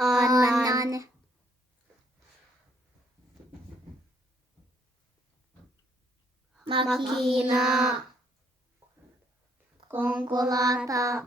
Anan. Makina. Konkolata.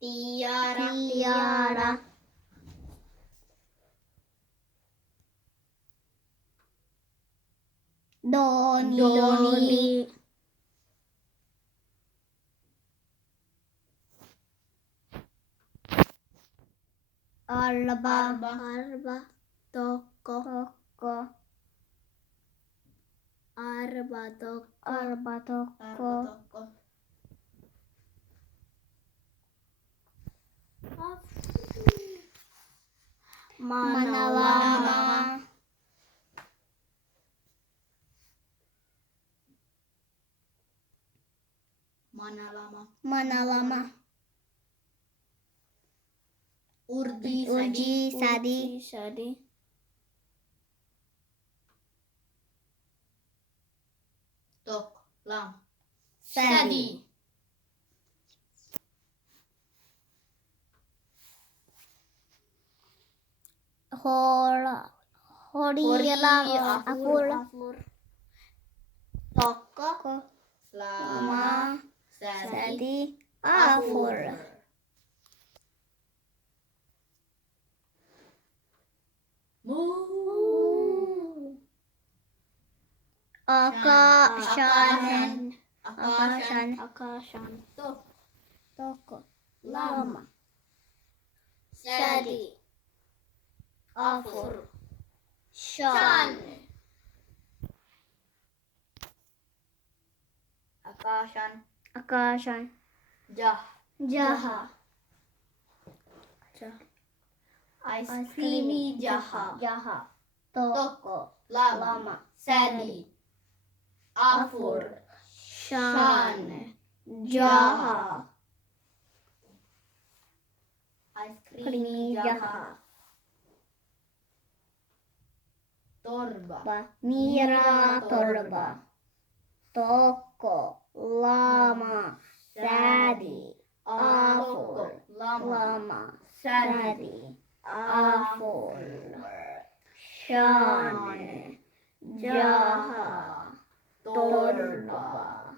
Tiara. Doni. Arba. Toko. Arba toko. Mana lama. Urji sadi. Tok lam Sadi. Horila. Afur. Toko. lama Sadi. Afur. mu Akashan. Toko Lama. Sadi Afur Shan. Akashan. Jaha. Ice creamy jaha Toko. lama Sadi Afur Shan. Jaha. Ice Creamy jaha. Torba Nira torba. Toko. Lama. Sadi. Afur. Lama. Sadi. Afur. Shan. Jaha. Torba.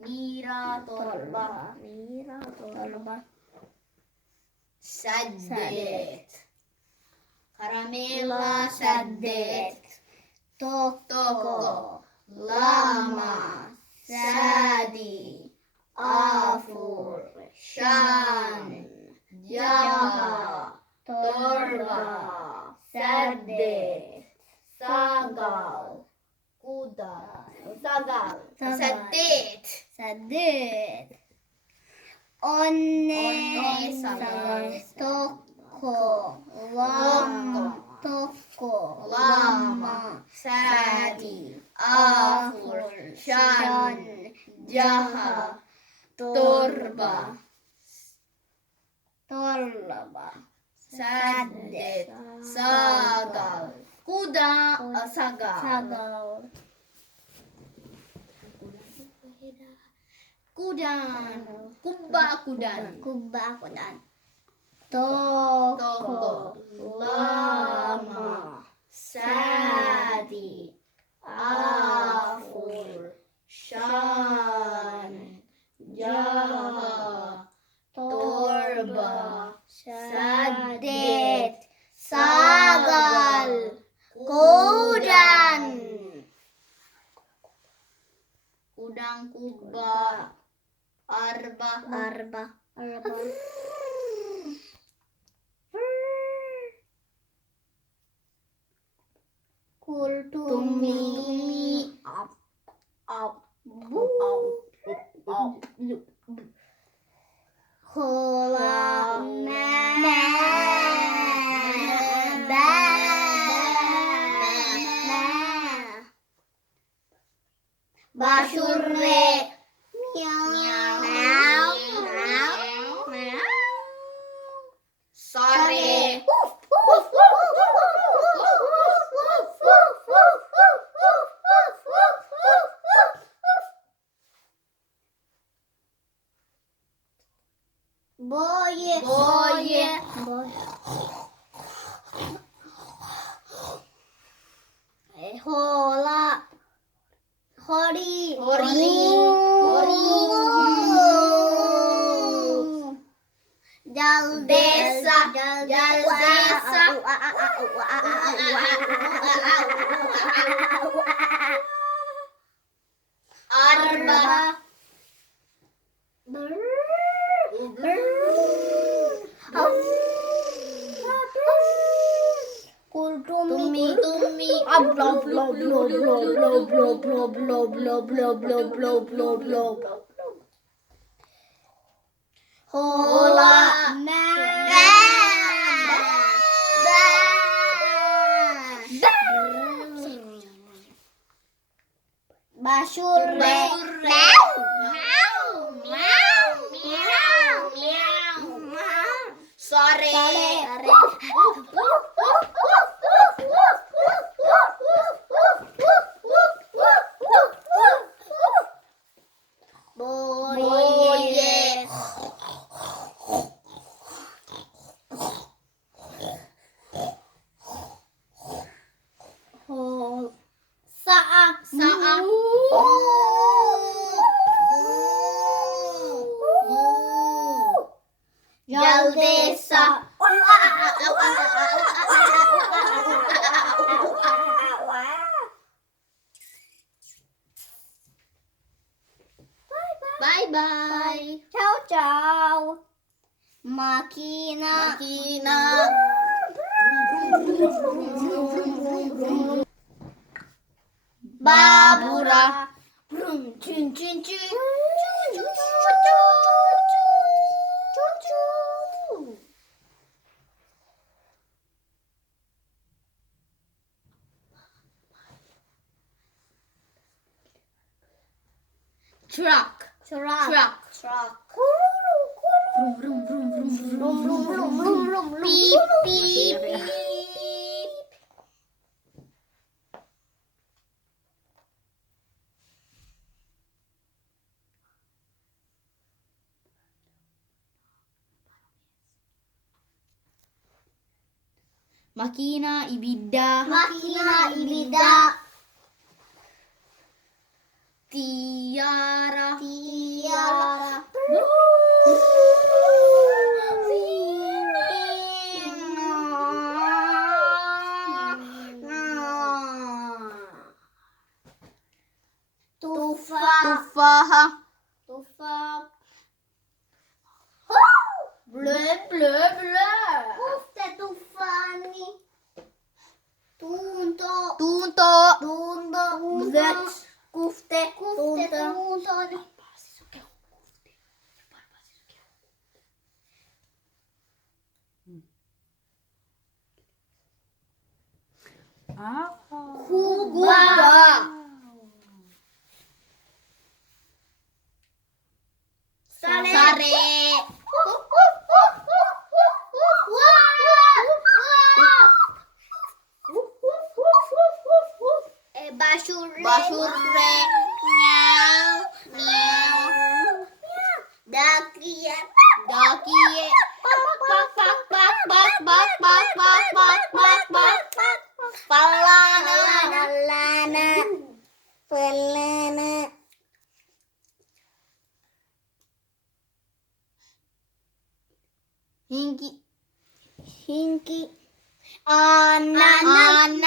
Nira torba Nira torba. Saddet Karamella saddet Toko. Lama Sadi Afur Shan Jaha Torba Saddet Sagal Kuda Sagal Saddet Saddet. One. Sagal Toko. Toko. Lama Sadi Afur Shan Jaha Torba Saddet Sagal Kuda Sagal Kudan Kudan. Toko. Lama Sadi Afur Shan Jaha Torba Saddet. Sagal. Kudan. Kudang kuba Arba Tumi. Hola. Basurwe. Sore Hori. Hori. Jaldesa. Jaldesa. Arba. Tumi. Hola. Basurre. Sore. Boye. Saat. Jaldesa. Bye bye. Ciao. Makina. Babura. Truck. Beep, beep, beep. Makina ibida. Tiara. Tufaha. Blö. Kufte tufani. Tunto. Blöt. Kufte tunto. Kuba. Sare. Basurre. Meow. Dakia. Dakie. Pelana. Hinki. Anan.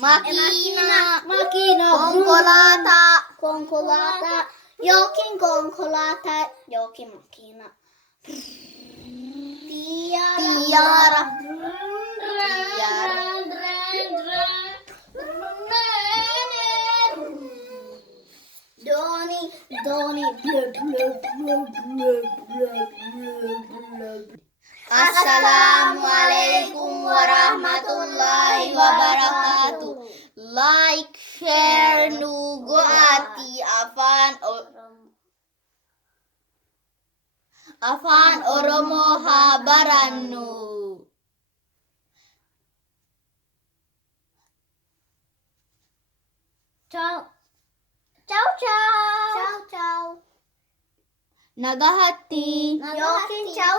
Makina. Konkolata. Jokin konkolata. Jokin makina. Tiara. Doni. Assalamualaikum warahmatullahi wabarakatuh. Like, share, nugo ati afan Oromo habarannu. Ciao. Nagahati. Jokin ciao.